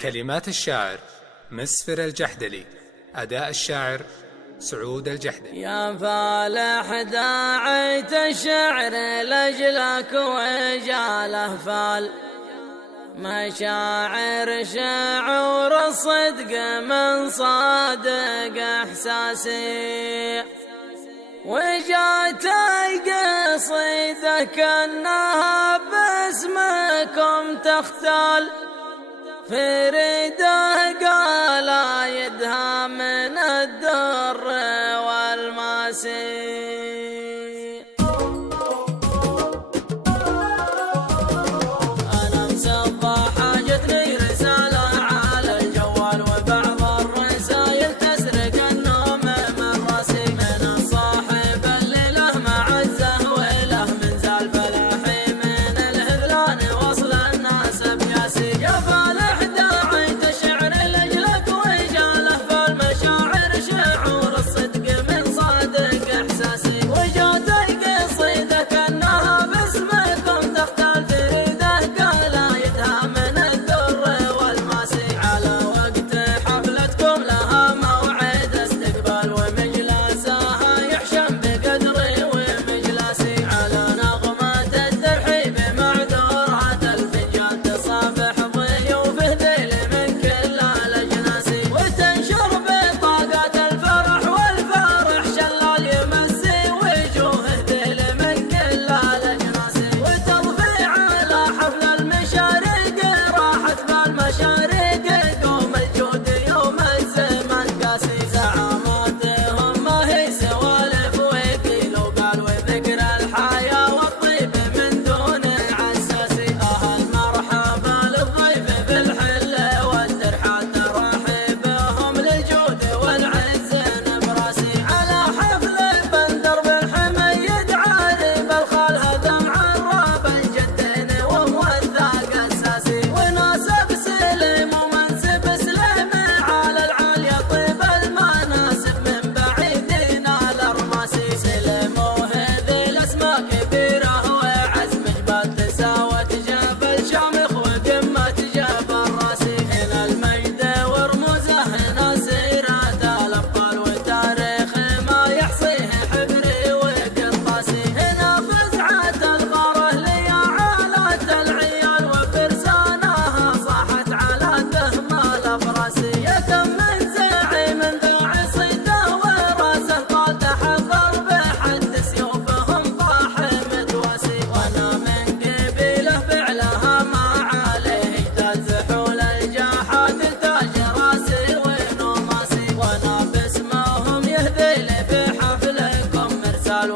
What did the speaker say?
كلمات الشاعر مسفر الجحدلي، أداء الشاعر سعود الجحدلي. يا فالح داعيت الشعر لأجلك وجاله فال مشاعر شعور الصدق من صادق إحساسي، وجات القصيدة كأنها باسمكم تختال فريده قال يدها من الدر والماسي. أنا مصبح جتني رسالة على الجوال، وبعض الرسايل تسرق النوم من راسي، من الصاحب اللي له معزه وله من زال فلاحي، من الهذلان وصل الناس بياسي. يا فالح داعيت الشعر لأجلك وجاله فالمشاعر شعور الصدق من صادق إحساسي، وجات القصيدة كأنها باسمكم تختال فريده قال يدها من الدر والماسي. على وقت حفلتكم لها موعد استقبال، ومجلسها يحشم بقدري ومجلسي، على نغمة الترحيب معذورات الفنجان تصافح ضيوفه ذيل من كل الأجناس، وتنشر بطاقات الفرح والفرح شلال يمسي وجوهه ذيل من كل الأجناس، وتضفي على حفل المشارق راحت بالمشارق قوم الجود يوم الزمن قاسي. زعاماتهم ما هي سوالف وقيل وقال، وذكر الحياة والطيب من دون عساسي. أهل مرحبا للضيف بالحل والترحال تراحيبهم للجود والعز نبراسي، على حفل بندر بالحميد عارب الخال هذا معرب الجدين وموثق اساسي، وناسب سليم ومنسب سليم على العالية طيب المناسب من بعيدين الارماسي. سليم وهذي الاسماء كبيرة وعزم جبال تساوت جبل شامخ وقمة جبل راسي، هنا المجد ورموزه هنا سيرة الابطال وتاريخ ما يحصيه حبري وقرطاسي، هنا فزعة الغاره ليعالة العيال وفرسانها صاحت على الدهم الافراسي. يتم من زعيم داعي صيده وراسه قال تحضر بحد سيوفهم طاح متواسي، وانا من قبيله فعلها ما عليه تزحول الجاحات تاج راسي ونوماسي، وانا باسمهم يهدي لي في حفلكم مرسال